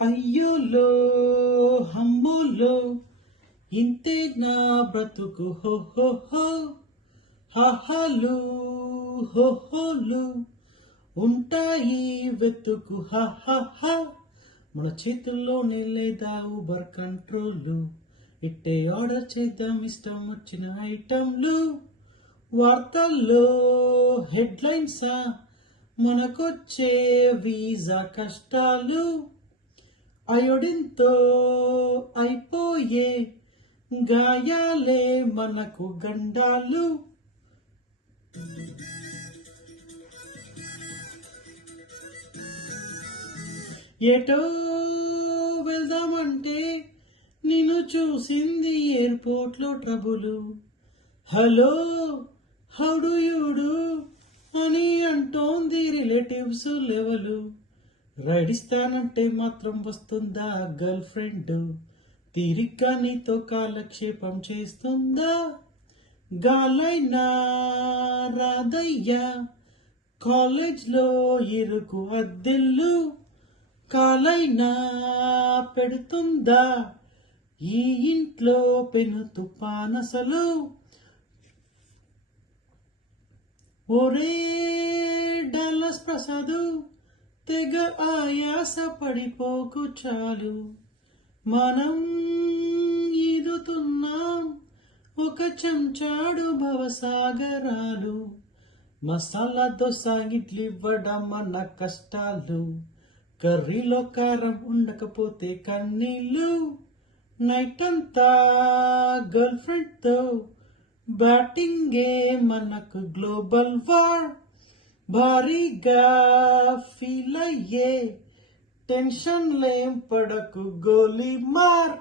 అయ్యోలో హమ్మోలో ఇంతే నా బ్రతుకు హో హో హో హాహాలు హో హోలు ఉంటాయి వెతుకు హా హా హా మన చేతుల్లోనే లేదా ఊబర్ కంట్రోలు ఇట్టే ఆర్డర్ చేద్దాం ఇష్టం వచ్చిన ఐటంలు వార్తల్లో హెడ్లైన్సా మనకొచ్చే వీసా కష్టాలు అయోడిన్తో అయిపోయే గాయాలే మనకు గండాలు ఎటో వెళ్దామంటే నిన్ను చూసింది ఎయిర్పోర్ట్లో trouble hello how do you do అని అంటోంది రిలేటివ్స్ లెవెలు రైడ్ ఇస్తానంటే మాత్రం వస్తుందా గర్ల్ ఫ్రెండ్ తీరిగ్గా నీతో కాలక్షేపం చేస్తుందా గాలైనా రాదయ్యా కాలేజ్లో ఇరుకు అద్దెల్లు కాలైనా పెడుతుందా ఈ ఇంట్లో పెను తుపానసలు ఒరే డల్లస్ ప్రసాదు తెగ ఆయాస పడిపోకు చాలు మనం ఈదుతున్నాం ఒక చెంచాడు భవసాగరాలు మసాలా దోశ ఇడ్లీ వడ మన కష్టాలు కర్రీలో కారం ఉండకపోతే కన్నీళ్ళు నైట్ అంతా గర్ల్ ఫ్రెండ్ తో బ్యాటింగే మనకు గ్లోబల్ వార్ భారీగా ఫీల్ అయ్యే టెన్షన్ లేం పడకు గోలీ మార్